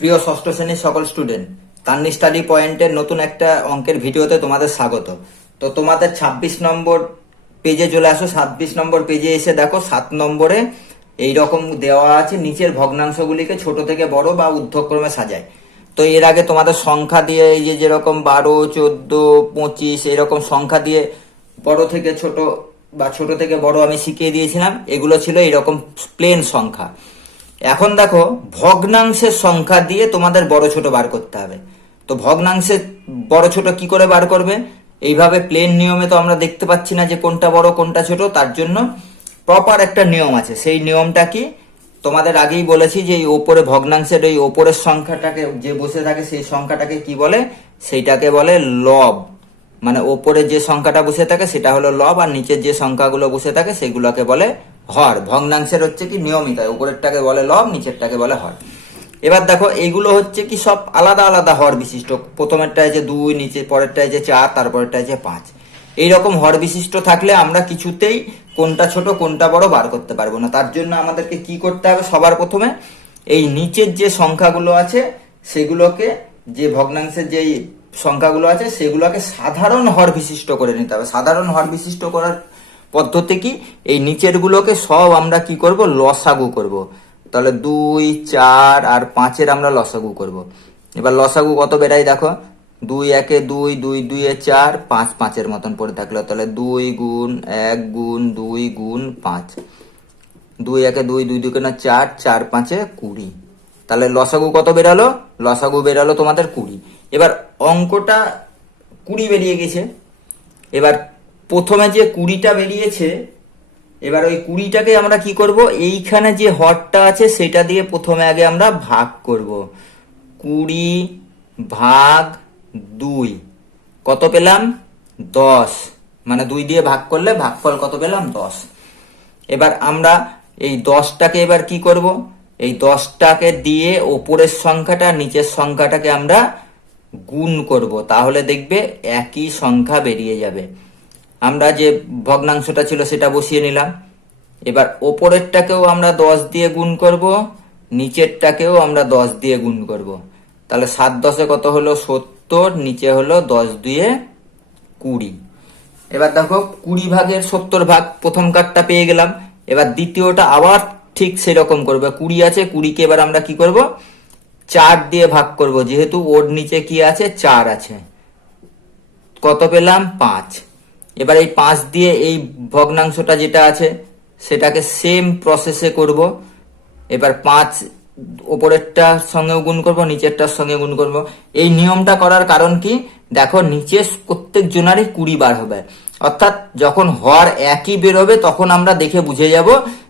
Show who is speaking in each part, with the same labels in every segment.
Speaker 1: প্রিয় ষষ্ঠ শ্রেণির সকল স্টুডেন্ট তান্নি স্টাডি পয়েন্টের নতুন একটা অঙ্কের ভিডিওতে তোমাদের স্বাগত। তো তোমাদের ২৬ নম্বর পেজে চলে আসো, ছাব্বিশ নম্বর পেজে এসে দেখো, সাত নম্বরে এই রকম দেওয়া আছে, নিচের ভগ্নাংশগুলিকে ছোট থেকে বড় বা ঊর্ধ্বক্রমে সাজায়। তো এর আগে তোমাদের সংখ্যা দিয়ে এই যে যেরকম বারো, চোদ্দ, পঁচিশ, এরকম সংখ্যা দিয়ে বড় থেকে ছোট বা ছোট থেকে বড় আমি শিখিয়ে দিয়েছিলাম, এগুলো ছিল এরকম প্লেন সংখ্যা। এখন দেখো, ভগ্নাংশের সংখ্যা দিয়ে তোমাদের বড় ছোট বার করতে হবে। তো ভগ্নাংশের বড় ছোট কি করে বার করবে? এইভাবে প্লেন নিয়মে তো আমরা দেখতে পাচ্ছি না যে কোনটা বড়, কোনটা ছোট, তার জন্য প্রপার একটা নিয়ম আছে। সেই নিয়মটা কি? তোমাদের আগেই বলেছি যে এই ওপরে ভগ্নাংশের এই ওপরের সংখ্যাটাকে যে বসে থাকে, সেই সংখ্যাটাকে কি বলে? সেইটাকে বলে লব। মানে ওপরে যে সংখ্যাটা বসে থাকে, সেটা হলো লব, আর নিচের যে সংখ্যাগুলো বসে থাকে, সেগুলোকে বলে হর ভগ্নাংশের হচ্ছে কি নিয়মিত, উপরেরটাকে বলে লব, নিচেরটাকে বলে হর। এবার দেখো এইগুলো হচ্ছে কি সব আলাদা আলাদা হর বিশিষ্ট। প্রথমেরটা যে দুই, নিচে পরেরটা যে চার তারপরেরটা যে পাঁচ। এইরকম হর বিশিষ্ট থাকলে আমরা কিছুতেই কোনটা ছোট, কোনটা বড় বার করতে পারব না। তার জন্য আমাদেরকে কি করতে হবে? সবার প্রথমে এই নিচের যে সংখ্যাগুলো আছে, সেগুলোকে যে ভগ্নাংশের যেই সংখ্যাগুলো আছে, সেগুলোকে সাধারণ হর বিশিষ্ট করে নিতে হবে। সাধারণ হর বিশিষ্ট করার পদ্ধতি কি? এই নিচের গুলোকে সব আমরা কি করব? লসাগু করব। তাহলে দুই, চার আর পাঁচের আমরা লসাগু করব। এবার লসাগু কত বেড়াই দেখো? দুই, একে দুই দুই, দুইয়ে চার, পাঁচ, পাঁচের মতন পড়ে থাকল। তাহলে দুই গুণ এক গুণ দুই গুণ পাঁচ। দুই, একে দুই দুই দুই না চার চার, পাঁচে কুড়ি। তাহলে লসাগু কত বেরালো লসাগু বেরালো তোমাদের কুড়ি। এবার অঙ্কটা কুড়ি বেরিয়ে গেছে। এবার প্রথমে যে কুড়িটা বেরিয়েছে, এবার ওই কুড়িটাকে আমরা কি করব? এইখানে যে হরটা আছে, সেটা দিয়ে প্রথমে আগে আমরা ভাগ করব। কুড়ি ভাগ দুই। কত পেলাম? দশ। মানে দুই দিয়ে ভাগ করলে ভাগফল কত পেলাম? দশ। এবার আমরা এই দশটাকে এবার কি করব? এই দশটাকে দিয়ে ওপরের সংখ্যাটা, নিচের সংখ্যাটাকে আমরা গুণ করব। তাহলে দেখবে একই সংখ্যা বেরিয়ে যাবে। আমরা যে ভগ্নাংশটা ছিল সেটা বসিয়ে নিলাম। এবার ওপরেরটাকেও আমরা দশ দিয়ে গুণ করব, নিচেরটাকেও আমরা দশ দিয়ে গুণ করব। তাহলে সাত দশে কত হলো সত্তর, নিচে হলো দশ দুয়ে কুড়ি। এবার দেখো, কুড়ি ভাগের সত্তর ভাগ প্রথম কার্ডটা পেয়ে গেলাম। এবার দ্বিতীয়টা আবার ঠিক সেরকম করবে। কুড়ি আছে, কুড়িকে এবার আমরা কি করব? চার দিয়ে ভাগ করব। যেহেতু ওর নিচে কি আছে? চার আছে। কত পেলাম? পাঁচ। এবার এই পাঁচ দিয়ে এই ভগ্নাংশটা যেটা আছে, সেটাকে সেম প্রসেসে করব। এবার পাঁচ ওপরেরটার সঙ্গেও গুণ করব, নিচেরটার সঙ্গে গুণ করব। এই নিয়মটা করার কারণ কি? দেখো, নিচে প্রত্যেক জনারই কুড়ি বার হবে। অর্থাৎ যখন হর একই বেরোবে তখন আমরা দেখে বুঝে যাব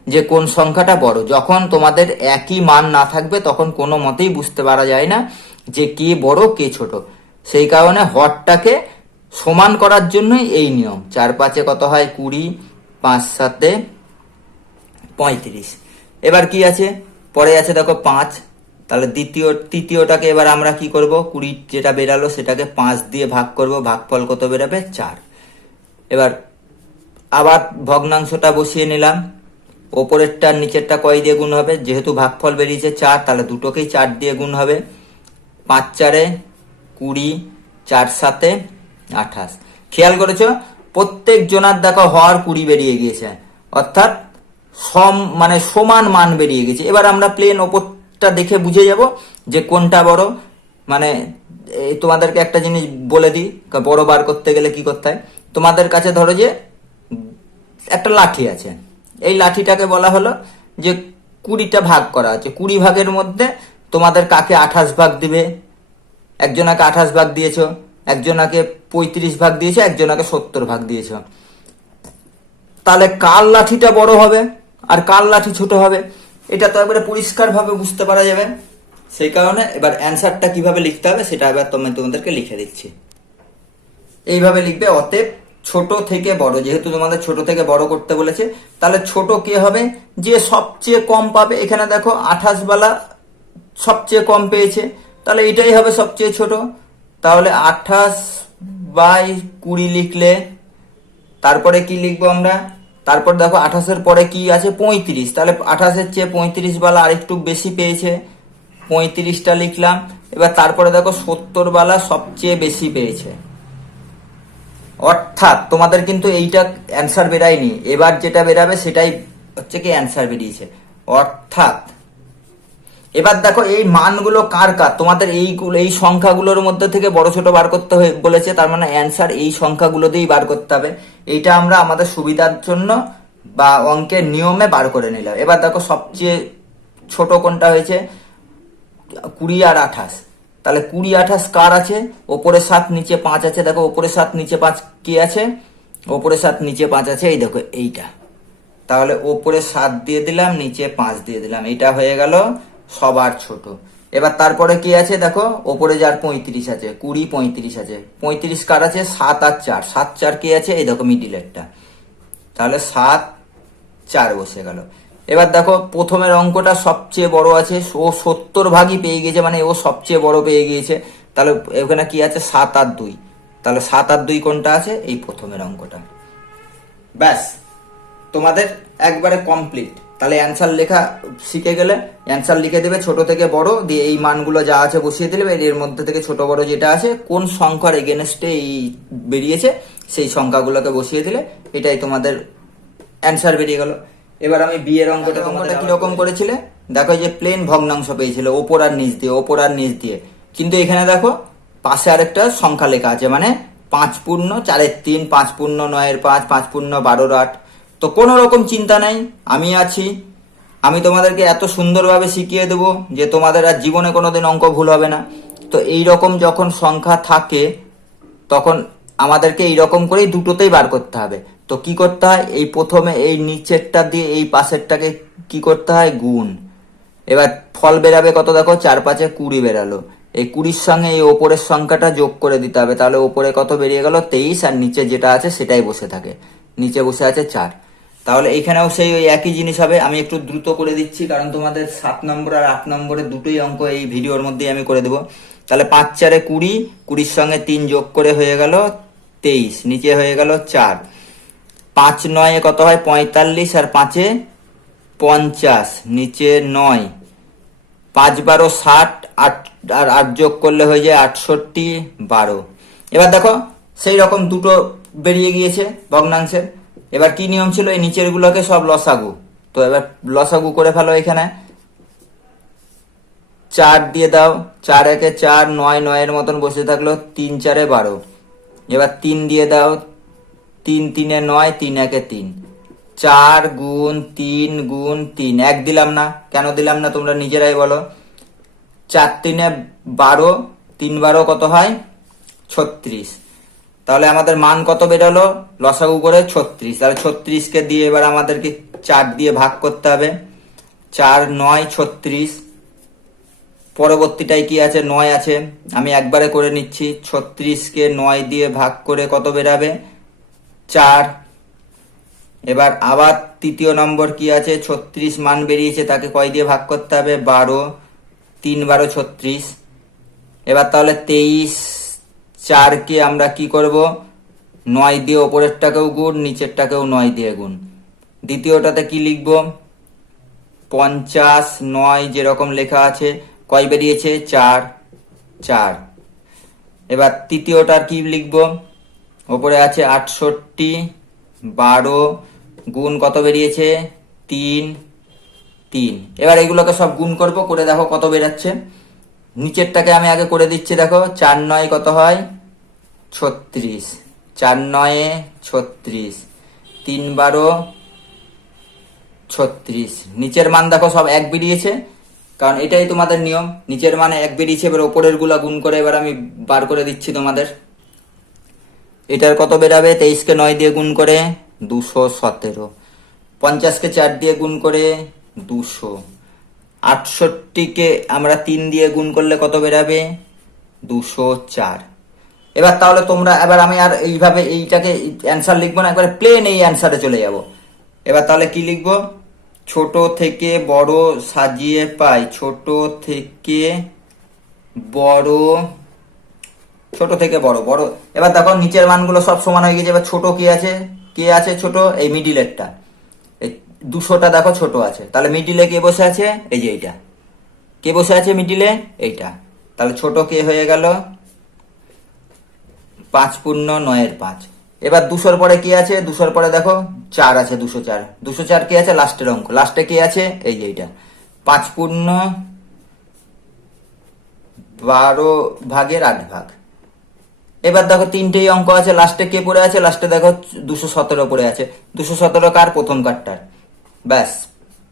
Speaker 1: যে কোন সংখ্যাটা বড়। যখন তোমাদের একই মান না থাকবে, তখন কোনো মতেই বুঝতে পারা যায় না যে কে বড়, কে ছোট। সেই কারণে হরটাকে সমান করার জন্যই এই নিয়ম। চার পাঁচে কত হয়? কুড়ি, পাঁচ সাতে পঁয়ত্রিশ। এবার কি আছে? পরে আছে দেখো পাঁচ। তাহলে দ্বিতীয়, তৃতীয়টাকে এবার আমরা কি করব? কুড়ি যেটা বেরালো সেটাকে পাঁচ দিয়ে ভাগ করব। ভাগফল কত বেরাবে? চার। এবার আবার ভগ্নাংশটা বসিয়ে নিলাম। ওপরেরটা নিচেরটা কয় দিয়ে গুণ হবে? যেহেতু ভাগফল বেরিয়েছে চার, তাহলে দুটোকেই চার দিয়ে গুণ হবে। পাঁচ চারে কুড়ি, চার সাতে আঠাশ। খেয়াল করেছ? প্রত্যেক জনার দেখো হওয়ার কুড়ি বেরিয়ে গিয়েছে। অর্থাৎ সম মানে সমান মান বেরিয়ে গেছে এবার আমরা প্লেন ওপরটা দেখে বুঝে যাব যে কোনটা বড়। মানে তোমাদেরকে একটা জিনিস বলে দিই বড় বার করতে গেলে কি করতে হয়? তোমাদের কাছে ধরো যে একটা লাঠি আছে। এই লাঠিটাকে বলা হলো যে কুড়িটা ভাগ করা আছে। কুড়ি ভাগের মধ্যে তোমাদের কাকে আঠাশ ভাগ দিবে? একজনাকে আঠাশ ভাগ দিয়েছ। একজনাকে পঁয়ত্রিশ ভাগ দিয়েছে, একজনাকে সত্তর ভাগ দিয়েছ। তাহলে কার লাঠিটা বড় হবে আর কার লাঠি ছোট হবে? এটা তো একবারে পরিষ্কার ভাবে বুঝতে পারা যাবে। সেই কারণে এবার অ্যান্সারটা কীভাবে লিখতে হবে সেটা এবার তুমি তোমাদেরকে লিখে দিচ্ছি। এইভাবে লিখবে, অতএব ছোট থেকে বড়, যেহেতু তোমাদের ছোট থেকে বড় করতে বলেছে, তাহলে ছোট কে হবে? যে সবচেয়ে কম পাবে, এখানে দেখো আঠাশ বেলা সবচেয়ে কম পেয়েছে, তাহলে এটাই হবে সবচেয়ে ছোট। তাহলে আঠাশ বাই কুড়ি লিখলে তারপরে কি লিখব আমরা? তারপর দেখো আঠাশের পরে কি আছে? পঁয়ত্রিশ। তাহলে আঠাশের চেয়ে পঁয়ত্রিশ বেলা আরেকটু বেশি পেয়েছে। পঁয়ত্রিশটা লিখলাম। এবার তারপরে দেখো সত্তর বালা সবচেয়ে বেশি পেয়েছে। অর্থাৎ তোমাদের কিন্তু এইটা অ্যান্সার বেরায়নি। এবার যেটা বেরাবে সেটাই হচ্ছে কি অ্যান্সার বেরিয়েছে। অর্থাৎ এবার দেখো এই মানগুলো কার কার? তোমাদের এইগুলো এই সংখ্যাগুলোর মধ্যে থেকে বড় ছোট বার করতে হয়ে বলেছে, তার মানে অ্যান্সার এই সংখ্যাগুলো দিয়েই বার করতে হবে। এইটা আমরা আমাদের সুবিধার জন্য বা অঙ্কের নিয়মে বার করে নিলাম। এবার দেখো সবচেয়ে ছোট কোনটা হয়েছে? কুড়ি আর আঠাশ। তাহলে কুড়ি, আঠাশ কার আছে? ওপরে সাত, নিচে পাঁচ আছে। দেখো ওপরে সাত, নিচে পাঁচ কি আছে? ওপরে সাত, নিচে পাঁচ আছে। এই দেখো এইটা। তাহলে ওপরে সাত দিয়ে দিলাম, নিচে পাঁচ দিয়ে দিলাম। এটা হয়ে গেল সবার ছোট। এবার তারপরে কি আছে দেখো? ওপরে যার পঁয়ত্রিশ আছে, কুড়ি পঁয়ত্রিশ আছে। পঁয়ত্রিশ কার আছে? সাত আর চার। সাত, চার কি আছে? এই দেখো মিডিলেরটা তাহলে সাত, চার বসে গেল। এবার দেখো, প্রথমের অঙ্কটা সবচেয়ে বড় আছে। ও সত্তর ভাগই পেয়ে গিয়েছে মানে ও সবচেয়ে বড় পেয়ে গিয়েছে। তাহলে ওখানে কি আছে? সাত আর দুই। তাহলে সাত আর দুই কোনটা আছে? এই প্রথমের অঙ্কটা। ব্যাস। তোমাদের একবারে কমপ্লিট তাহলে অ্যান্সার লেখা শিখে গেলে অ্যান্সার লিখে দেবে ছোট থেকে বড় দিয়ে এই মানগুলো যা আছে বসিয়ে দিলে এর- মধ্যে থেকে ছোট বড় যেটা আছে কোন সংখ্যার এগেনস্টে এই বেরিয়েছে সেই সংখ্যাগুলোকে বসিয়ে দিলে এটাই তোমাদের অ্যান্সার বেরিয়ে গেল। এবার আমি বিয়ের অঙ্কটা অঙ্কটা কীরকম করেছিলে? দেখো এই যে প্লেন ভগ্নাংশ পেয়েছিল ওপর আর নিচ দিয়ে ওপর আর নিচ দিয়ে। কিন্তু এখানে দেখো পাশে আরেকটা সংখ্যা লেখা আছে মানে পাঁচ পূর্ণ চারের তিন পাঁচ পূর্ণ নয়ের পাঁচ পাঁচ পূর্ণ বারোর আট। তো কোনো রকম চিন্তা নাই, আমি আছি। আমি তোমাদেরকে এত সুন্দরভাবে শিখিয়ে দেবো যে তোমাদের আর জীবনে কোনো দিন অঙ্ক ভুল হবে না। তো এই রকম যখন সংখ্যা থাকে, তখন আমাদেরকে এই রকম করেই দুটোতেই বার করতে হবে। তো কি করতে হয়? এই প্রথমে এই নিচেরটা দিয়ে এই পাশেরটাকে কি করতে হয়? গুণ। এবার ফল বেরাবে কত দেখো? চার পাঁচে কুড়ি বেরালো। এই কুড়ির সঙ্গে এই ওপরের সংখ্যাটা যোগ করে দিতে হবে। তাহলে ওপরে কত বেরিয়ে গেল? তেইশ, আর নিচে যেটা আছে সেটাই বসে থাকে। নিচে বসে আছে চার। তাহলে এইখানেও সেই ওই একই জিনিস হবে, আমি একটু দ্রুত করে দিচ্ছি, কারণ তোমাদের সাত নম্বর আর আট নম্বরের দুটোই অঙ্ক এই ভিডিওর মধ্যেই আমি করে দেবো। তাহলে পাঁচ চারে কুড়ি, কুড়ির সঙ্গে তিন যোগ করে হয়ে গেল তেইশ, নিচে হয়ে গেল চার। পাঁচ নয়ে কত হয়? পঁয়তাল্লিশ আর পাঁচে পঞ্চাশ, নিচে নয়। পাঁচ বারো ষাট, আট, আর আট যোগ করলে হয়ে যায় আটষট্টি বারো। এবার দেখো, সেই রকম দুটো বেরিয়ে গিয়েছে ভগ্নাংশের। এবার কি নিয়ম ছিল? এই নিচের গুলোকে সব লসাগু। তো এবার লসাগু করে ফেলো এখানে। চার দিয়ে দাও। চার একে চার, নয়, নয়ের মতন বসে থাকল। তিন, চারে বারো। এবার তিন দিয়ে দাও। তিন, তিনে নয়, তিন একে তিন। চার গুণ তিন গুণ তিন। এক দিলাম না। কেন দিলাম না তোমরা নিজেরাই বলো? চার তিনে বারো। তিন বারো কত হয়? ছত্রিশ। তাহলে আমাদের মান কত বেরোলো লসাগু করে ছত্রিশ। তাহলে ছত্রিশকে দিয়ে এবার আমাদেরকে চার দিয়ে ভাগ করতে হবে। চার, নয়, ছত্রিশ। পরবর্তীটাই কি আছে? নয় আছে। আমি একবারে করে নিচ্ছি। ছত্রিশকে নয় দিয়ে ভাগ করে কত বেরাবে চার। এবার আবার তৃতীয় নম্বর কি আছে? ছত্রিশ মান বেরিয়েছে, তাকে কয় দিয়ে ভাগ করতে হবে? বারো। তিন বারো, ছত্রিশ। এবার তাহলে তেইশ। চারকে আমরা কি করব? নয় দিয়ে ওপরেরটাকেও গুণ, নিচেরটাকেও নয় দিয়ে গুণ। দ্বিতীয়টাতে কি লিখব? পঞ্চাশ নয় যেরকম লেখা আছে, কয় বেরিয়েছে? চার চার। এবার তৃতীয়টার কি লিখব? ওপরে আছে আটষট্টি, বারো, গুণ কত বেরিয়েছে? তিন তিন। এবার এগুলোকে সব গুণ করব, করে দেখো কত বেরাচ্ছে। নিচেরটাকে আমি আগে করে দিচ্ছি, দেখো, চার নয় কত হয়? ছত্রিশ। চার নয়ে ছত্রিশ। তিন বারো ছত্রিশ। নিচের মান দেখো, সব এক বেরিয়েছে। কারণ এটাই তোমাদের নিয়ম। নিচের মানে এক বেরিয়েছে, এবার ওপরেরগুলা গুণ করে এবার আমি বার করে দিচ্ছি তোমাদের। এটার কত বেরাবে? তেইশকে নয় দিয়ে গুণ করে দুশো সতেরো। পঞ্চাশকে চার দিয়ে গুণ করে দুশো। আটষট্টিকে আমরা তিন দিয়ে গুণ করলে কত বেরাবে? দুশো চার। এবার তাহলে তোমরা, এবার আমি আর এইভাবে এইটাকে অ্যান্সার লিখব না, একবার প্লেন এই অ্যান্সারে চলে যাব। এবার তাহলে কি লিখব? ছোট থেকে বড় সাজিয়ে পাই, ছোট থেকে বড়, ছোট থেকে বড় বড়। এবার দেখো, নিচের মানগুলো সব সমান হয়ে গেছে। এবার ছোট কি আছে? কে আছে ছোট? এই মিডিলেরটা দুশোটা দেখো ছোট আছে। তাহলে মিডিলে কে বসে আছে? এই যে এইটা। কে বসে আছে মিডিলে এইটা। তাহলে ছোট কে হয়ে গেল? পাঁচ পূর্ণ নয়ের পাঁচ। এবার দুশোর পরে কি আছে? দুশোর পরে দেখো, চার আছে, দুশো চার। দুশো চার কি আছে? লাস্টের অঙ্ক। লাস্টে কি আছে? এই যে এইটা। পাঁচ পূর্ণ বারো ভাগের আট ভাগ। এবার দেখো তিনটেই অঙ্ক আছে। লাস্টে কে পড়ে আছে? লাস্টে দেখো দুশো সতেরো পড়ে আছে। দুশো সতেরো কার? প্রথম কারটার। ব্যাস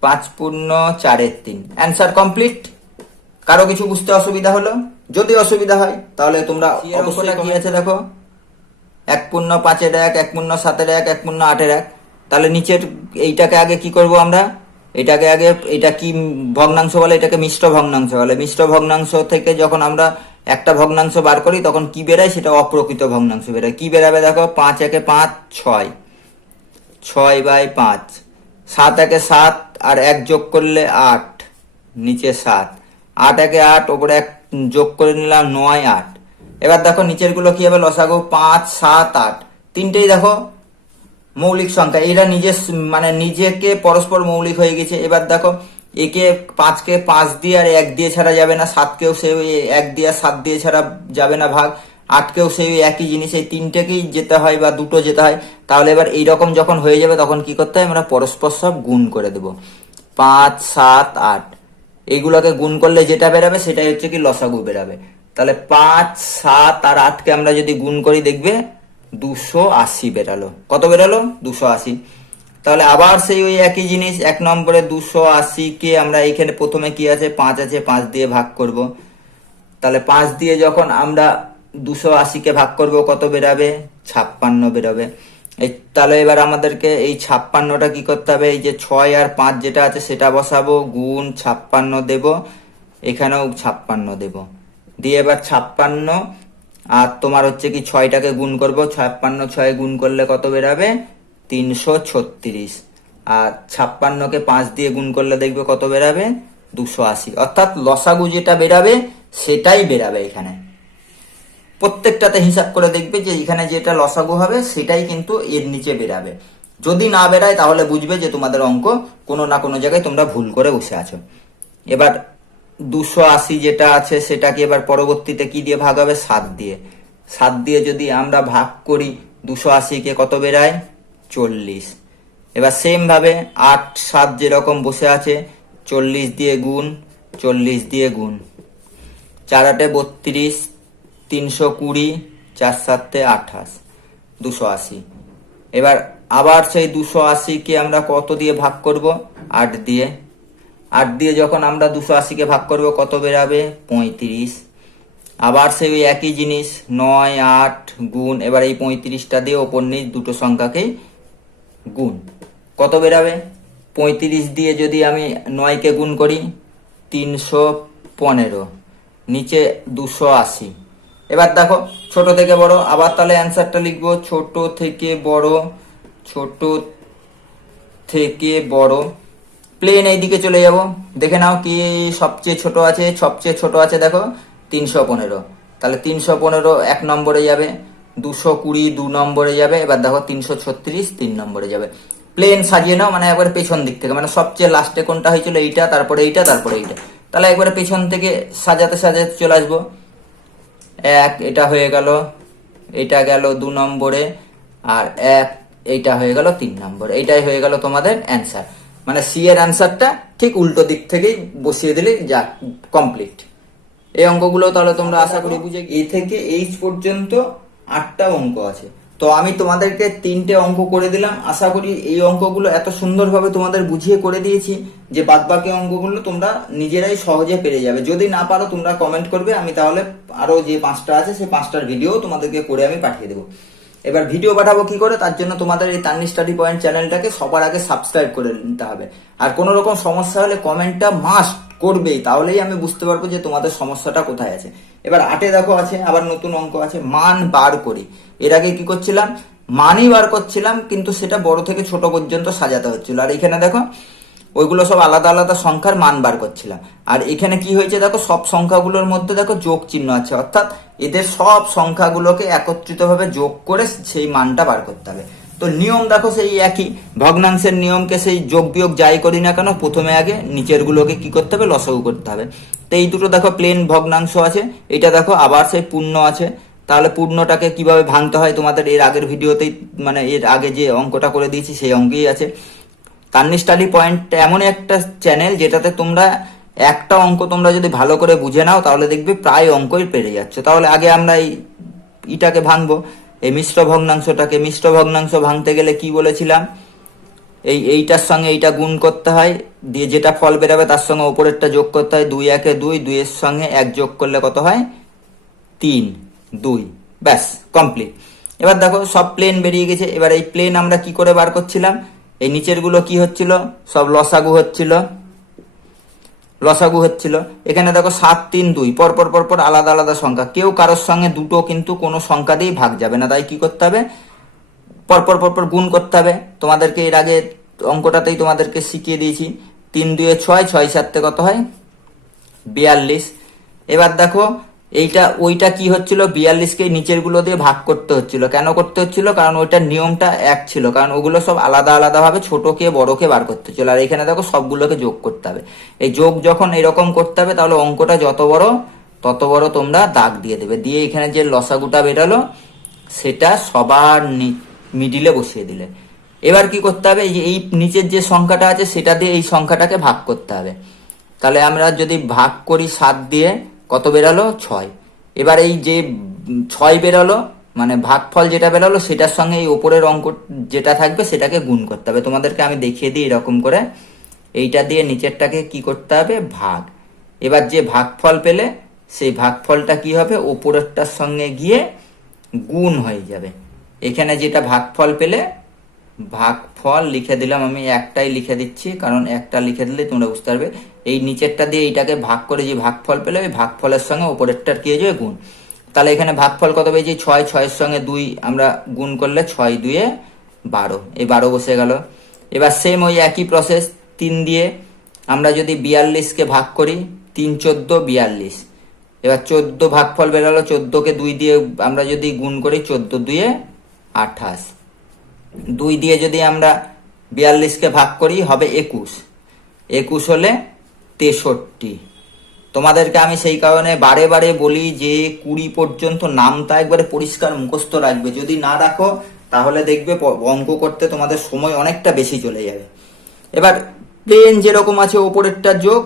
Speaker 1: পাঁচ পূর্ণ চারের তিন। অ্যান্সার কমপ্লিট কারও কিছু বুঝতে অসুবিধা হলো? যদি অসুবিধা হয় তাহলে তোমরা অবশ্যই কি আছে? দেখো। এক পূর্ণ পাঁচের এক এক পূর্ণ সাতের এক এক পূর্ণ আটের এক। তাহলে নিচের এইটাকে আগে কি করব আমরা? এটাকে আগে এটা কি ভগ্নাংশ বলে? এটাকে মিশ্র ভগ্নাংশ বলে। মিশ্র ভগ্নাংশ থেকে যখন আমরা একটা ভগ্নাংশ বার করি তখন কি বেরায়? সেটা অপ্রকৃত ভগ্নাংশ বেরায়। কি বেরাবে দেখো? পাঁচ একে পাঁচ ছয়। ছয় বাই পাঁচ। সাত একে সাত আর এক যোগ করলে আট, নিচে সাত। আট একে আট, ওপরে এক যোগ করে নিলাম নয় আট। এবার দেখো নিচেরগুলো কি হবে? লসাগু পাঁচ, সাত, আট। তিনটেই দেখো মৌলিক সংখ্যা। এরা নিজে মানে নিজেকে পরস্পর মৌলিক হয়ে গেছে। এবার দেখো একে পাঁচকে পাঁচ দিয়ে আর এক দিয়ে ছাড়া যাবে না। সাতকেও সে এক দিয়ে সাত দিয়ে ছাড়া যাবে না ভাগ। আটকেও সেই একই জিনিস, এই তিনটেকেই যেতে হয় বা দুটো যেতে হয়, তাহলে এবার এইরকম যখন হয়ে যাবে তখন কি করতে হয়, আমরা পরস্পর সব গুণ করে দেব। পাঁচ, সাত, আট। এইগুলোকে গুণ করলে যেটা বেরাবে সেটাই হচ্ছে কি লসাগু বেরাবে। তাহলে পাঁচ, সাত আর আটকে আমরা যদি গুণ করি দেখবে দুশো আশি বেরালো। কত বেরালো? দুশো আশি। তাহলে আবার সেই ওই একই জিনিস, এক নম্বরে দুশো আশিকে আমরা এইখানে প্রথমে কি আছে? পাঁচ আছে, পাঁচ দিয়ে ভাগ করব। তাহলে পাঁচ দিয়ে যখন আমরা দুশো আশিকে ভাগ করব, কত বেরাবে? ছাপ্পান্ন বেরোবে। এই তাহলে এবার আমাদেরকে এই ছাপ্পান্নটা কি করতে হবে? এই যে ছয় আর পাঁচ যেটা আছে সেটা বসাবো, গুণ ছাপ্পান্ন দেব, এখানেও ছাপ্পান্ন দেব। দিয়ে এবার ছাপ্পান্ন, আর তোমার হচ্ছে কি ছয়টাকে গুণ করব, ছাপ্পান্ন ছয় গুণ করলে কত বেরাবে? তিনশো ছত্রিশ। আর ছাপ্পান্নকে পাঁচ দিয়ে গুণ করলে দেখবে কত বেরাবে? দুশো আশি। অর্থাৎ লসাগু যেটা বেরাবে, সেটাই বেরাবে এখানে। প্রত্যেকটাতে হিসাব করে দেখবে যে এখানে যেটা লসাগু হবে, সেটাই কিন্তু এর নিচে বেরাবে। যদি না বেরায়, তাহলে বুঝবে যে তোমাদের অঙ্ক কোনো না কোনো জায়গায় তোমরা ভুল করে বসে আছো। এবার দুশো আশি যেটা আছে, সেটাকে এবার পরবর্তীতে কি দিয়ে ভাগ হবে? সাত দিয়ে। সাত দিয়ে যদি আমরা ভাগ করি, দুশো আশিকে কত বেরায়? চল্লিশ। এবার সেম ভাবে আট, সাত যেরকম বসে আছে, চল্লিশ দিয়ে গুণ, চল্লিশ দিয়ে গুণ। চার আটে বত্রিশ তিনশো কুড়ি চার সাতে আঠাশ, দুশো আশি। এবার আবার সেই দুশো আশিকে আমরা কত দিয়ে ভাগ করব? আট দিয়ে। আট দিয়ে যখন আমরা দুশো আশিকে ভাগ করব, কত বেরাবে? পঁয়ত্রিশ। আবার সেই একই জিনিস, নয়, আট, গুণ, এবার এই পঁয়ত্রিশটা দিয়ে ওপর নিচ দুটো সংখ্যাকেই গুণ। কত বেরাবে? পঁয়ত্রিশ দিয়ে যদি আমি নয়কে গুণ করি, তিনশো পনেরো। নিচে দুশো আশি। এবার দেখো, ছোট থেকে বড়, আবার তাহলে অ্যান্সারটা লিখব, ছোট থেকে বড়, ছোট থেকে বড়। প্লেন এইদিকে চলে যাব। দেখে নাও কি সবচেয়ে ছোট আছে, সবচেয়ে ছোট আছে দেখো, তিনশো পনেরো। তাহলে তিনশো পনেরো এক নম্বরে যাবে, দুশো কুড়ি দু নম্বরে যাবে, এবার দেখো তিনশো ছত্রিশ তিন নম্বরে যাবে। প্লেন সাজিয়ে নাও মানে একবার পেছন দিক থেকে মানে সবচেয়ে লাস্টে কোনটা হয়েছিল, এইটা, তারপরে এইটা তারপরে এইটা। তাহলে একবারে পেছন থেকে সাজাতে সাজাতে চলে আসব। এক, এটা হয়ে গেল, এটা গেল দু নম্বরে, আর এক, এইটা হয়ে গেল তিন নম্বর। এইটাই হয়ে গেল তোমাদের অ্যান্সার মানে সি এর অ্যান্সারটা ঠিক উল্টো দিক থেকেই বসিয়ে দিলে যা কমপ্লিট এই অঙ্কগুলো তাহলে তোমরা আশা করি বুঝে এ থেকে এইচ পর্যন্ত আটটা অঙ্ক আছে। তো আমি তোমাদেরকে তিনটে অঙ্ক করে দিলাম। আশা করি এই অঙ্কগুলো এত সুন্দরভাবে তোমাদের বুঝিয়ে করে দিয়েছি যে বাদ বাকি অঙ্কগুলো তোমরা নিজেরাই সহজে পেরে যাবে। যদি না পারো, তোমরা কমেন্ট করবে, আমি তাহলে আরও যে পাঁচটা আছে, সেই পাঁচটার ভিডিও তোমাদেরকে করে আমি পাঠিয়ে দেবো। এবার ভিডিও পাঠাবো কি করে? তার জন্য তোমাদের এই তান্নি স্টাডি পয়েন্ট চ্যানেলটাকে সবার আগে সাবস্ক্রাইব করে নিতে হবে। আর কোনো রকম সমস্যা হলে কমেন্টটা মাস্ট করবেই, তাহলেই আমি বুঝতে পারব যে তোমাদের সমস্যাটা কোথায় আছে। এবার আটে দেখো আছে, আবার নতুন অঙ্ক আছে, মান বার করি। এর আগে কি করছিলাম? মানই বার করছিলাম, কিন্তু সেটা বড় থেকে ছোট পর্যন্ত সাজাতে হচ্ছিল। আর এখানে দেখো, ওইগুলো সব আলাদা আলাদা সংখ্যার মান বার করছিলাম। আর এখানে কি হয়েছে দেখো, সব সংখ্যাগুলোর মধ্যে দেখো যোগ চিহ্ন আছে। অর্থাৎ এদের সব সংখ্যাগুলোকে একত্রিতভাবে যোগ করে সেই মানটা বার করতে হবে। তো নিয়ম দেখো সেই একই। ভগ্নাংশের নিয়মকে সেই যোগ বিয়োগ যাই করি না কেন, প্রথমে আগে নিচের গুলোকে কি করতে হবে? লসাগু করতে হবে। তো এই দুটো দেখো প্লেন ভগ্নাংশ আছে। এটা দেখো আবার সেই পূর্ণ আছে। তাহলে পূর্ণটাকে কীভাবে ভাঙতে হয় তোমাদের এর আগের ভিডিওতেই মানে এর আগে যে অঙ্কটা করে দিয়েছি সেই অঙ্কেই আছে। তান্নি স্টাডি পয়েন্ট এমন একটা চ্যানেল যেটাতে তোমরা একটা অঙ্ক তোমরা যদি ভালো করে বুঝে নাও, তাহলে দেখবে প্রায় অঙ্কই পেরে যাচ্ছে। তাহলে আগে আমরা এই ইটাকে ভাঙবো। এই মিশ্র ভগ্নাংশটাকে মিশ্র ভগ্নাংশ ভাঙতে গেলে কি বলেছিলাম? এই এইটার সঙ্গে এইটা গুণ করতে হয়, দিয়ে যেটা ফল বেরোবে তার সঙ্গে ওপরেরটা যোগ করতে হয়, দুই একে দুই, দুইয়ের সঙ্গে এক যোগ করলে কত হয়? তিন, দুই, ব্যাস কমপ্লিট এবার দেখো, সব প্লেন বেরিয়ে গেছে, এবার এই প্লেন আমরা কি করে বার করছিলাম? এই নিচেরগুলো কি হচ্ছিল? সব লসাগু হচ্ছিল। লসাগু হচ্ছিল। এখানে দেখো সাত, তিন, দুই পরপর পরপর আলাদা আলাদা সংখ্যা। কেউ কারোর সঙ্গে দুটো কিন্তু কোনো সংখ্যা দিয়েই ভাগ যাবে না। তাই কি করতে হবে? পরপর পরপর গুণ করতে হবে। তোমাদেরকে এর আগে অঙ্কটাতেই তোমাদেরকে শিখিয়ে দিয়েছি। তিন, দুয়ে ছয় ছয় সাতে কত হয়? বিয়াল্লিশ। এবার দেখো এইটা, ওইটা কি হচ্ছিল? বিয়াল্লিশকে নিচেরগুলো দিয়ে ভাগ করতে হচ্ছিল। কেন করতে হচ্ছিল? কারণ ওইটার নিয়মটা এক ছিল। কারণ ওগুলো সব আলাদা আলাদা ভাবে ছোটকে বড়কে বার করতে হচ্ছিল। আর এখানে দেখো সবগুলোকে যোগ করতে হবে। এই যোগ যখন এরকম করতে হবে, তাহলে অঙ্কটা যত বড়, তত বড় তোমরা দাগ দিয়ে দেবে। দিয়ে এখানে যে লসাগুটা বেরালো, সেটা সবার মিডিলে বসিয়ে দিলে। এবার কি করতে হবে? যে, এই নিচের যে সংখ্যাটা আছে, সেটা দিয়ে এই সংখ্যাটাকে ভাগ করতে হবে। তাহলে আমরা যদি ভাগ করি সাত দিয়ে কত বেরালো? ছয়। এবার এই যে ছয় বেরালো মানে ভাগফল যেটা বেরালো, সেটার সঙ্গে এই ওপরের অঙ্ক যেটা থাকবে, সেটাকে গুণ করতে হবে। তোমাদেরকে আমি দেখিয়ে দিই এরকম করে। এইটা দিয়ে নিচেরটাকে কি করতে হবে? ভাগ। এবার যে ভাগফল পেলে, সেই ভাগফলটা কি হবে? ওপরেরটার সঙ্গে গিয়ে গুণ হয়ে যাবে। এখানে যেটা ভাগফল পেলে, ভাগফল লিখে দিলাম আমি, একটাই লিখে দিচ্ছি, কারণ একটা লিখে দিলে তোমরা বুঝতে পারবে। এই নিচেরটা দিয়ে এইটাকে ভাগ করে যে ভাগফল পেলে ওই ভাগফলের সঙ্গে ওপরেরটার কি হয়ে যাবে গুণ। তাহলে এখানে ভাগফল কত পেয়েছি? ছয়, ছয়ের সঙ্গে দুই, আমরা গুণ করলে ছয় দুয়ে বারো। এই বারো বসে গেল। এবার সেম ওই একই প্রসেস তিন দিয়ে আমরা যদি বিয়াল্লিশকে ভাগ করি, তিন চোদ্দ, বিয়াল্লিশ। এবার চোদ্দ ভাগফল বেরোলো চোদ্দকে দুই দিয়ে আমরা যদি গুণ করি, চোদ্দ দুয়ে আঠাশ। দুই দিয়ে যদি আমরা বিয়াল্লিশকে ভাগ করি, হবে একুশ। একুশ হলে তেষট্টি। তোমাদেরকে আমি সেই কারণে বারে বারে বলি যে কুড়ি পর্যন্ত নামটা একবারে পরিষ্কার মুখস্থ রাখবে। যদি না রাখো, তাহলে দেখবে অঙ্ক করতে তোমাদের সময় অনেকটা বেশি চলে যাবে। এবার প্লেন যেরকম আছে, ওপরেরটা যোগ,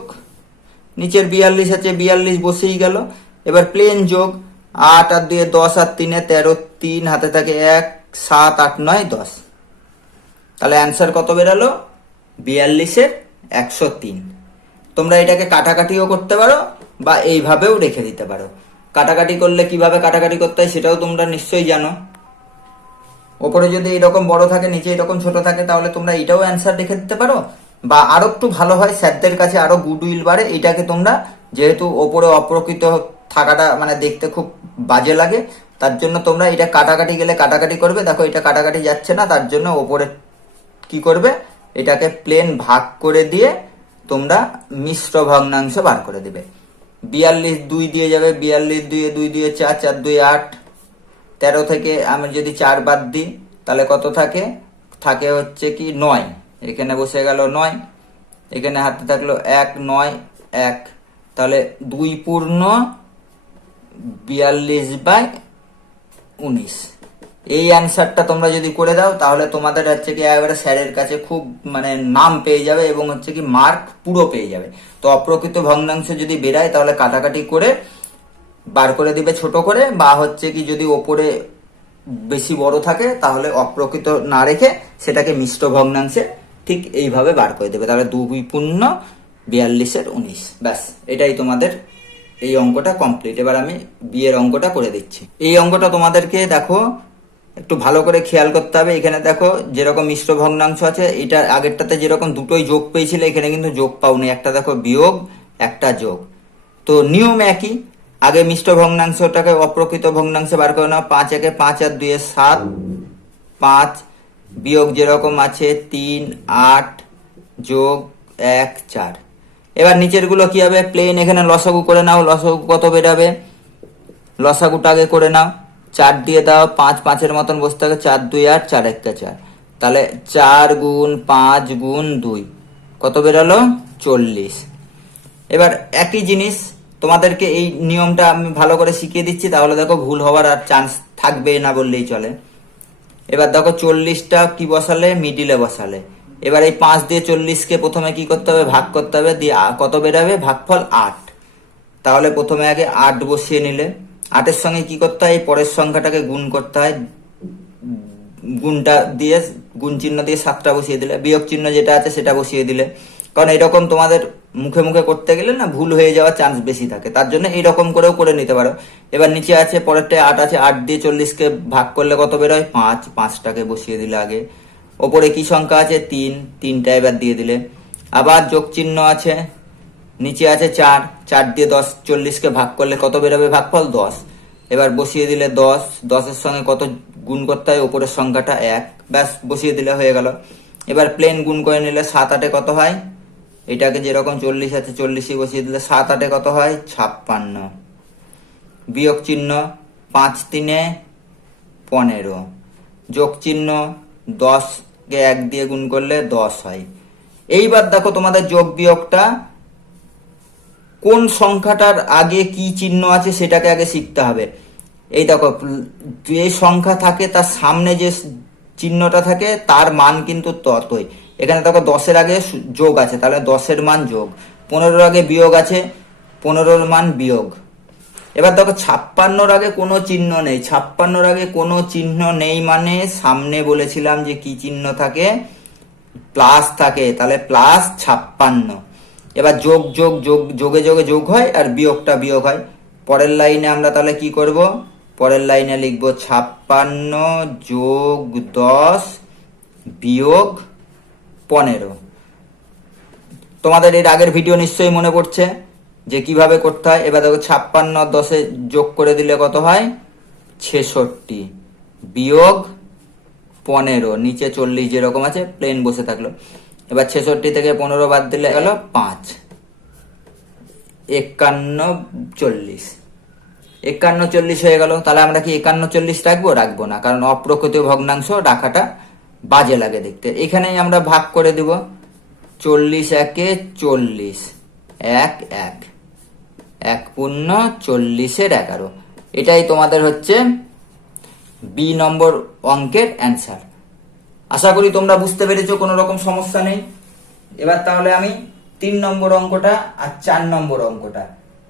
Speaker 1: নিচের বিয়াল্লিশ আছে, বিয়াল্লিশ বসেই গেল। এবার প্লেন যোগ, আট আর দুয়ে দশ আর তিনে তেরো, তিন, হাতে থাকে এক, সাত, আট, নয়, দশ। তাহলে অ্যান্সার কত বেরালো? বিয়াল্লিশের একশো তিন। তোমরা এটাকে কাটাকাটিও করতে পারো বা এইভাবেও রেখে দিতে পারো। কাটাকাটি করলে কীভাবে কাটাকাটি করতে হয় সেটাও তোমরা নিশ্চয়ই জানো। ওপরে যদি এরকম বড় থাকে, নিচে এরকম ছোট থাকে, তাহলে তোমরা এটাও অ্যান্সার রেখে দিতে পারো। বা আরও একটু ভালো হয়, স্যারদের কাছে আরও গুডউইল বাড়ে, এটাকে তোমরা যেহেতু ওপরে অপ্রকৃত থাকাটা মানে দেখতে খুব বাজে লাগে, তার জন্য তোমরা এটা কাটাকাটি গেলে কাটাকাটি করবে। দেখো, এটা কাটাকাটি যাচ্ছে না, তার জন্য ওপরে কি করবে? এটাকে প্লেন ভাগ করে দিয়ে তোমরা মিশ্র ভগ্নাংশ বার করে দিবে। বিয়াল্লিশ দুই দিয়ে যাবে, বিয়াল্লিশ দুয়ে দুই দিয়ে চার চার দুই আট। তেরো থেকে আমি যদি চার বাদ দিই, তাহলে কত থাকে? থাকে হচ্ছে কি নয়। এখানে বসে গেল নয়। এখানে হাতে থাকল এক, নয়, এক। তাহলে দুই পূর্ণ বিয়াল্লিশ বাই উনিশ। এই অ্যান্সারটা তোমরা যদি করে দাও, তাহলে তোমাদের হচ্ছে কি একেবারে স্যারের কাছে খুব মানে নাম পেয়ে যাবে এবং হচ্ছে কি মার্ক পুরো পেয়ে যাবে। তো অপ্রকৃত ভগ্নাংশ যদি বেরায়, তাহলে কাটাকাটি করে বার করে দিবে ছোট করে, বা হচ্ছে কি যদি ওপরে বেশি বড় থাকে, তাহলে অপ্রকৃত না রেখে সেটাকে মিশ্র ভগ্নাংশে ঠিক এইভাবে বার করে দেবে। তাহলে দুই পূর্ণ বিয়াল্লিশের উনিশ। ব্যাস, এটাই তোমাদের এই অঙ্কটা কমপ্লিট এবার আমি বিয়ের অঙ্কটা করে দিচ্ছি। এই অঙ্কটা তোমাদেরকে দেখো একটু ভালো করে খেয়াল করতে হবে। এখানে দেখো যেরকম মিশ্র ভগ্নাংশ আছে, এটা আগেরটাতে যেরকম দুটোই যোগ পেয়েছিলে, এখানে কিন্তু যোগ পাওনি। একটা দেখো বিয়োগ, একটা যোগ। তো নিয়ম একই। আগে মিষ্ট ভগ্নাংশটাকে অপ্রকৃত ভগ্নাংশে বার করে নাও। পাঁচ একে পাঁচ আর দুয়ে সাত। পাঁচ বিয়োগ যেরকম আছে, তিন, আট যোগ এক, চার। এবার নিচেরগুলো কি হবে? প্লেন এখানে লসাগু করে নাও। লসাগু কত বেরাবে? লসাগুটা আগে করে নাও। চার দিয়ে দাও, পাঁচ পাঁচের মতন বসতে থাকে চার দুই আট চার একটা চার। তাহলে চার গুণ পাঁচ গুণ দুই। কত বেরোলো? চল্লিশ। এবার একই জিনিস তোমাদেরকে এই নিয়মটা আমি ভালো করে শিখিয়ে দিচ্ছি, তাহলে দেখো ভুল হওয়ার আর চান্স থাকবে না বললেই চলে। এবার দেখো চল্লিশটা কি বসালে? মিডিলে বসালে। এবার এই পাঁচ দিয়ে চল্লিশকে প্রথমে কি করতে হবে? ভাগ করতে হবে। দিয়ে কত বেরাবে? ভাগফল আট। তাহলে প্রথমে আগে আট বসিয়ে নিলে। আটের সঙ্গে কি করতে হয়? পরের সংখ্যাটাকে গুণ করতে হয়। গুণটা দিয়ে, গুণ চিহ্ন দিয়ে সাতটা বসিয়ে দিলে, বিয়োগ চিহ্ন যেটা আছে সেটা বসিয়ে দিলে। কারণ এরকম তোমাদের মুখে মুখে করতে গেলে না ভুল হয়ে যাওয়ার চান্স বেশি থাকে। তার জন্য এইরকম করেও করে নিতে পারো। এবার নিচে আছে, পরেরটা আট আছে, আট দিয়ে চল্লিশকে ভাগ করলে কত বেরোয়? পাঁচ। পাঁচটাকে বসিয়ে দিলে আগে। ওপরে কি সংখ্যা আছে? তিন। তিনটা এবার দিয়ে দিলে। আবার যোগ চিহ্ন আছে। নিচে আছে চার চার দিয়ে দশ, চল্লিশকে ভাগ করলে কত বেরোবে? ভাগফল দশ। এবার বসিয়ে দিলে দশ, দশের সঙ্গে কত গুণ করতে হয়? উপরের সংখ্যাটা এক। ব্যাস, বসিয়ে দিলে হয়ে গেল। এবার প্লেন গুণ করে নিলে সাত আটে কত হয়? এটাকে যেরকম চল্লিশ আছে চল্লিশে বসিয়ে দিলে সাত আটে কত হয়? ছাপ্পান্ন। বিয়োগ চিহ্ন পাঁচ তিনে পনেরো। যোগ চিহ্ন দশকে এক দিয়ে গুণ করলে দশ হয়। এইবার দেখো তোমাদের যোগ বিয়োগটা কোন সংখ্যাটার আগে কি চিহ্ন আছে সেটাকে আগে শিখতে হবে। এই দেখো, যে সংখ্যা থাকে তার সামনে যে চিহ্নটা থাকে, তার মান কিন্তু ততই। এখানে দেখো, দশের আগে যোগ আছে, তাহলে দশের মান যোগ। পনেরোর আগে বিয়োগ আছে, পনেরোর মান বিয়োগ। এবার দেখো, ছাপ্পান্নর আগে কোনো চিহ্ন নেই। ছাপ্পান্নর আগে কোনো চিহ্ন নেই মানে সামনে বলেছিলাম যে কি চিহ্ন থাকে? প্লাস থাকে, তাহলে প্লাস ছাপ্পান্ন। এবার যোগ যোগ যোগ, যোগে যোগে যোগ হয় আর বিয়োগটা বিয়োগ হয়। পরের লাইনে আমরা তাহলে কি করব? পরের লাইনে লিখব ছাপ্পান্ন যোগ দশ বিয়োগ পনেরো। তোমাদের এর আগের ভিডিও নিশ্চয়ই মনে পড়ছে যে কীভাবে করতে হয়? এবার দেখো ছাপ্পান্ন দশে যোগ করে দিলে কত হয়? ছেষট্টি বিয়োগ পনেরো। নিচে চল্লিশ যেরকম আছে প্লেন বসে থাকল। এবার ছেষট্টি থেকে পনেরো বাদ দিলে গেল পাঁচ। একান্ন চল্লিশ। একান্ন চল্লিশ হয়ে গেল। তাহলে আমরা কি একান্ন চল্লিশ রাখব? রাখব না, কারণ অপ্রকৃত ভগ্নাংশ, রাখাটা বাজে লাগে দেখতে। এখানেই আমরা ভাগ করে দিব। চল্লিশ একে চল্লিশ, এক এক। এক পূর্ণ চল্লিশের এগারো। এটাই তোমাদের হচ্ছে বি নম্বর অঙ্কের অ্যান্সার। আশা করি তোমরা বুঝতে পেরেছ, কোনো রকম সমস্যা নেই। এবার তাহলে আমি তিন নম্বর অঙ্কটা আর চার নম্বর অঙ্কটা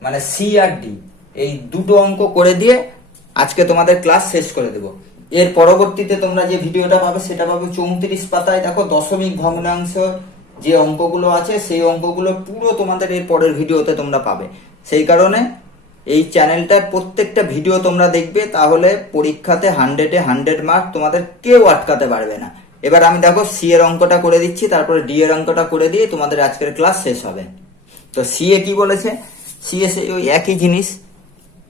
Speaker 1: মানে সি আর ডি এই দুটো অঙ্ক করে দিয়ে আজকে তোমাদের ক্লাস শেষ করে দেব। এর পরবর্তীতে তোমরা যে ভিডিওটা পাবে, সেটা পাবে চৌত্রিশ পাতায়। দেখো, দশমিক ভগ্নাংশ যে অঙ্কগুলো আছে, সেই অঙ্কগুলো পুরো তোমাদের এর পরের ভিডিওতে তোমরা পাবে। সেই কারণে এই চ্যানেলটার প্রত্যেকটা ভিডিও তোমরা দেখবে, তাহলে পরীক্ষাতে হান্ড্রেডে হান্ড্রেড মার্ক তোমাদের কেউ আটকাতে পারবে না। এবার আমি দেখো সি এর অঙ্কটা করে দিচ্ছি, তারপরে ডি এর অঙ্কটা করে দিয়ে তোমাদের আজকের ক্লাস শেষ হবে। তো সি এ কি বলেছে? সি এ ওই একই জিনিস,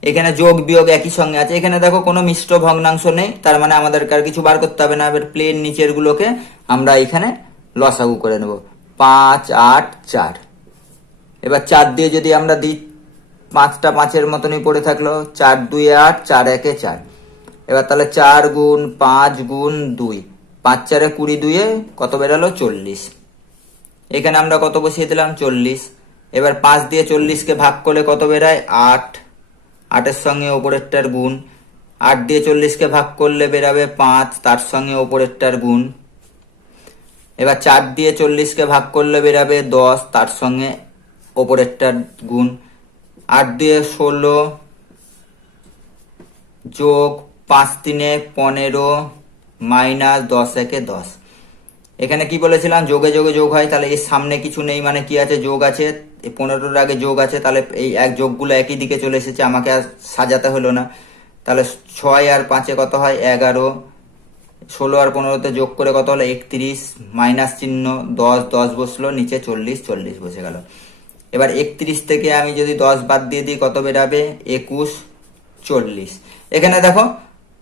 Speaker 1: এখানে যোগ, বিয়োগ একই সঙ্গে আছে। এখানে দেখো কোনো মিশ্র ভগ্নাংশ নেই, তার মানে আমাদেরকে আর কিছু বার করতে হবে না। এবার প্লেন নিচের গুলোকে আমরা এখানে লসাগু করে নেব। পাঁচ, আট, চার। এবার চার দিয়ে যদি আমরা দিই, পাঁচটা পাঁচের মতনই পড়ে থাকল। চার, দুই, আট, চার, একে চার। এবার তাহলে চার গুণ পাঁচ গুণ দুই। পাঁচ চারে কুড়ি দুইয়ে কত বেরালো? চল্লিশ। এখানে আমরা কত বসিয়ে দিলাম? চল্লিশ। এবার পাঁচ দিয়ে চল্লিশকে ভাগ করলে কত বেরায়? আট। আটের সঙ্গে ওপরেরটার গুণ। আট দিয়ে চল্লিশকে ভাগ করলে বেরাবে পাঁচ, তার সঙ্গে ওপরেরটার গুণ। এবার চার দিয়ে চল্লিশকে ভাগ করলে বেরাবে দশ, তার সঙ্গে ওপরেরটার গুণ। আট দিয়ে ষোলো যোগ পাঁচ তিনে পনেরো মাইনাস দশ একে দশ। এখানে কি বলেছিলাম? যোগে যোগে যোগ হয়, তাহলে এর সামনে কিছু নেই মানে কি আছে? যোগ আছে। পনেরোর আগে যোগ আছে, তাহলে এই এক যোগগুলো একই দিকে চলে এসেছে, আমাকে আর সাজাতে হলো না। তাহলে ছয় আর পাঁচে কত হয়? এগারো। ষোলো আর পনেরোতে যোগ করে কত হলো? একত্রিশ। মাইনাস চিহ্ন, দশ দশ বসল, নিচে চল্লিশ চল্লিশ বসে গেল। এবার একত্রিশ থেকে আমি যদি দশ বাদ দিয়ে দিই, কত বেরাবে? একুশ, চল্লিশ। এখানে দেখো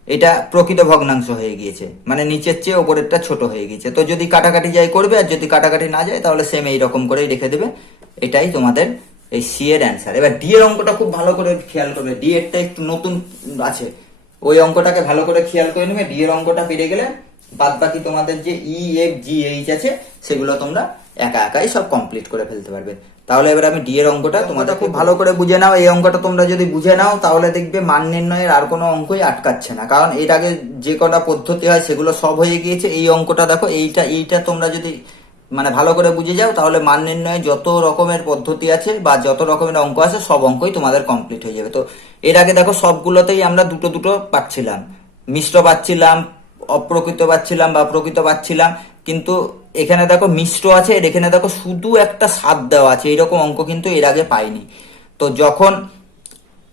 Speaker 1: এটা প্রকৃত ভগ্নাংশ হয়ে গিয়েছে। মানে নিচের চেয়ে ওপরেরটা ছোট হয়ে গিয়েছে। তো যদি কাটাকাটি যাই করবে, আর যদি কাটাকাটি না যায়, তাহলে সেম এইরকম করেই রেখে দেবে। এটাই তোমাদের এই সি এর অ্যান্সার এবার ডি এর অঙ্কটা খুব ভালো করে খেয়াল করবে। ডি এরটা একটু নতুন আছে। ওই অঙ্কটাকে ভালো করে খেয়াল করে নেবে। ডি এর অঙ্কটা পেরে গেলে বাদ বাকি তোমাদের যে ই এফ জি এইচ আছে, সেগুলো তোমরা একা একাই সব কমপ্লিট করে ফেলতে পারবে। তাহলে এবার আমি ডি এর অঙ্কটা তোমাদের খুব ভালো করে বুঝে নাও। এই অঙ্কটা তোমরা যদি বুঝে নাও তাহলে দেখবে মান নির্ণয়ের আর কোনো অঙ্কই আটকাচ্ছে না। কারণ এর আগে যে কটা পদ্ধতি হয় সেগুলো সব হয়ে গিয়েছে। এই অঙ্কটা দেখো এইটা এইটা তোমরা যদি মানে ভালো করে বুঝে যাও তাহলে মান নির্ণয়ে যত রকমের পদ্ধতি আছে বা যত রকমের অঙ্ক আছে সব অঙ্কই তোমাদের কমপ্লিট হয়ে যাবে। তো এর আগে দেখো সবগুলোতেই আমরা দুটো দুটো পাচ্ছিলাম। মিশ্র পাচ্ছিলাম অপ্রকৃত পাচ্ছিলাম বা প্রকৃত পাচ্ছিলাম। কিন্তু এখানে দেখো মিশ্র আছে, আর এখানে দেখো শুধু একটা স্বাদ দেওয়া আছে এইরকম অঙ্ক কিন্তু এর আগে পাইনি। তো যখন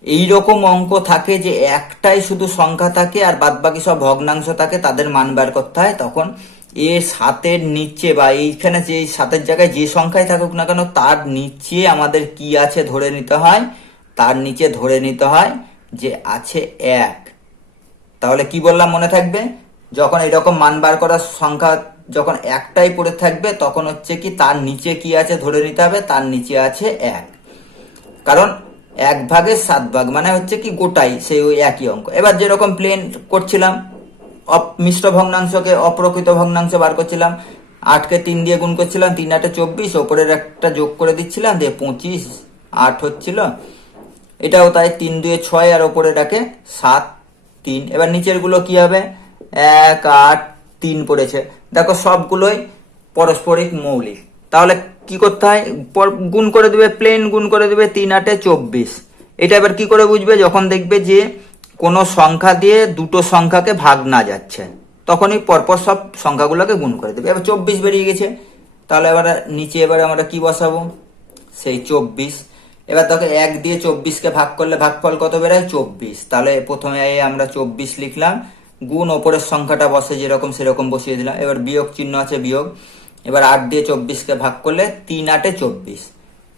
Speaker 1: এইরকম অঙ্ক থাকে যে একটাই শুধু সংখ্যা থাকে আর বাদ বাকি সব ভগ্নাংশ থাকে, তাদের মান বের করতে হয়, তখন এ সাতের নিচে বা এইখানে যে সাতের জায়গায় যে সংখ্যাই থাকুক না কেন, তার নিচে আমাদের কি আছে ধরে নিতে হয়? তার নিচে ধরে নিতে হয় যে আছে এক। তাহলে কি বললাম মনে থাকবে? যখন এরকম মান বার করার সংখ্যা যখন একটাই পড়ে থাকবে, তখন হচ্ছে কি তার নিচে কি আছে ধরে নিতে হবে? তার নিচে আছে এক। কারণ এক ভাগের সাত ভাগ মানে হচ্ছে কি গোটাই, সেই ওই একই অঙ্ক। এবার যেরকম প্লেন করছিলাম মিশ্র ভগ্নাংশকে অপ্রকৃত ভগ্নাংশ বার করছিলাম, আটকে তিন দিয়ে গুণ করছিলাম, তিন আটে চব্বিশ, ওপরের একটা যোগ করে দিচ্ছিলাম, দিয়ে পঁচিশ আট হচ্ছিল। এটাও তাই তিন দুয়ে ছয় আর ওপরে ডাকে সাত, তিন। এবার নিচেরগুলো কি হবে? এক, আট তিন পড়েছে। দেখো সবগুলোই পারস্পরিক মৌলিক। তাহলে কি করতে হয়? গুণ করে দিবে প্লেন গুণ করে দিবে তিন আটে চব্বিশ। এটা এবার কি করে বুঝবে? যখন দেখবে যে কোনো সংখ্যা দিয়ে দুটো সংখ্যাকে ভাগ না যাচ্ছে, তখনই পরপর সব সংখ্যাগুলোকে গুণ করে দেবে। এবার চব্বিশ বেরিয়ে গেছে। তাহলে এবার নিচে এবার আমরা কি বসাবো? সেই চব্বিশ। এবার তোকে এক দিয়ে চব্বিশকে ভাগ করলে ভাগফল কত বেরোয়? চব্বিশ। তাহলে প্রথমে আমরা চব্বিশ লিখলাম। গুণ ওপরের সংখ্যাটা বসে যেরকম সেরকম বসিয়ে দিলাম। এবার বিয়োগ চিহ্ন আছে, বিয়োগ। এবার আট দিয়ে চব্বিশকে ভাগ করলে তিন আটে চব্বিশ।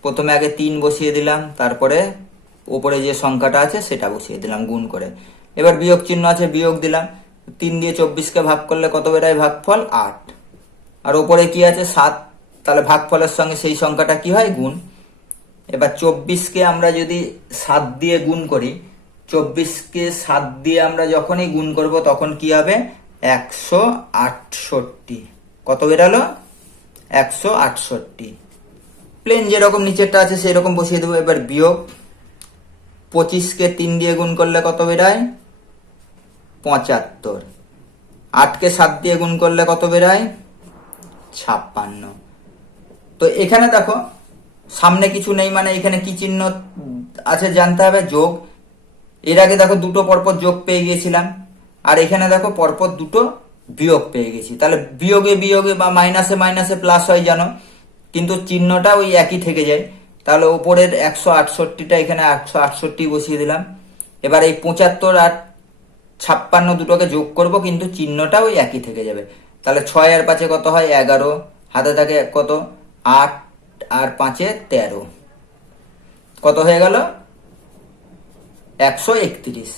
Speaker 1: প্রথমে আগে তিন বসিয়ে দিলাম, তারপরে ওপরে যে সংখ্যাটা আছে সেটা বসিয়ে দিলাম গুণ করে। এবার বিয়োগ চিহ্ন আছে, বিয়োগ দিলাম। তিন দিয়ে চব্বিশকে ভাগ করলে কত বেরোয়? ভাগফল আট। আর ওপরে কি আছে? সাত। তাহলে ভাগফলের সঙ্গে সেই সংখ্যাটা কি হয়? গুণ। এবার চব্বিশকে আমরা যদি সাত দিয়ে গুণ করি চব্বিশকে সাত দিয়ে আমরা যখনই গুণ করব, তখন কি হবে? একশো আটষট্টি। কত বেরালো? একশো আটষট্টি। প্লেন যেরকম নিচেরটা আছে সেই রকম বসিয়ে দেবো। এবার বিয়োগ। পঁচিশকে তিন দিয়ে গুণ করলে কত বেরায়? পঁচাত্তর। আটকে সাত দিয়ে গুণ করলে কত বেরায়? ছাপ্পান্ন। তো এখানে দেখো, সামনে কিছু নেই মানে এখানে কি চিহ্ন আছে জানতে হবে? যোগ। এর আগে দেখো দুটো পরপর যোগ পেয়ে গিয়েছিলাম। আর এখানে দেখো পরপর দুটো বিয়োগ পেয়ে গেছি। তাহলে বিয়োগে বিয়োগে বা মাইনাসে মাইনাসে প্লাস হয় জানো। কিন্তু চিহ্নটা ওই একই থেকে যায়। তাহলে ওপরের একশো আটষট্টিটা এখানে একশো আটষট্টি বসিয়ে দিলাম। এবার এই পঁচাত্তর আর ছাপ্পান্ন দুটোকে যোগ করব, কিন্তু চিহ্নটা ওই একই থেকে যাবে। তাহলে ছয় আর পাঁচে কত হয়? এগারো। হাতে থাকে কত? আট আর পাঁচে তেরো। কত হয়ে গেল? একশো একত্রিশ।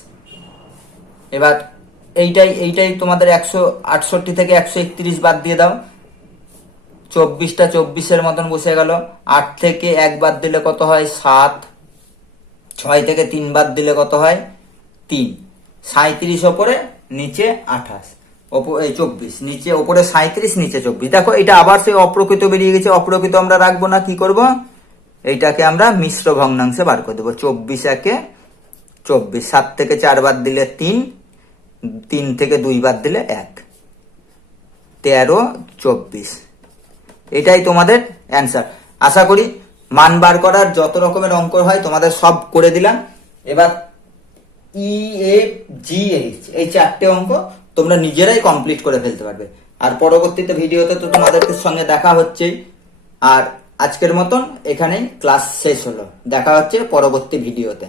Speaker 1: এবার এইটাই এইটাই তোমাদের একশো আটষট্টি থেকে একশো একত্রিশ বাদ দিয়ে দাও। চব্বিশটা চব্বিশের মতন বসে গেল। আট থেকে এক বাদ দিলে কত হয়? সাত। ছয় থেকে তিন বাদ দিলে কত হয়? তিন। সাঁত্রিশ ওপরে, নিচে আঠাশ। এই চব্বিশ। নিচে ওপরে সাঁত্রিশ নিচে চব্বিশ। দেখো, এটা আবার সেই অপ্রকৃত বেরিয়ে গেছে। অপ্রকৃত আমরা রাখব না, কি করব? এইটাকে আমরা মিশ্র ভগ্নাংশে বার করে দেবো। চব্বিশ একে চব্বিশ, সাত থেকে চার বাদ দিলে তিন তিন থেকে দুই বাদ দিলে এক। তেরো, চব্বিশ। এটাই তোমাদের অ্যান্সার আশা করি মান বার করার যত রকমের অঙ্ক হয় তোমাদের সব করে দিলাম। এবার ই এফ জি এইচ এই চারটে অঙ্ক তোমরা নিজেরাই কমপ্লিট করে ফেলতে পারবে। আর পরবর্তীতে ভিডিওতে তো তোমাদের সঙ্গে দেখা হচ্ছেই আর আজকের মতন এখানেই ক্লাস শেষ হলো। দেখা হচ্ছে পরবর্তী ভিডিওতে।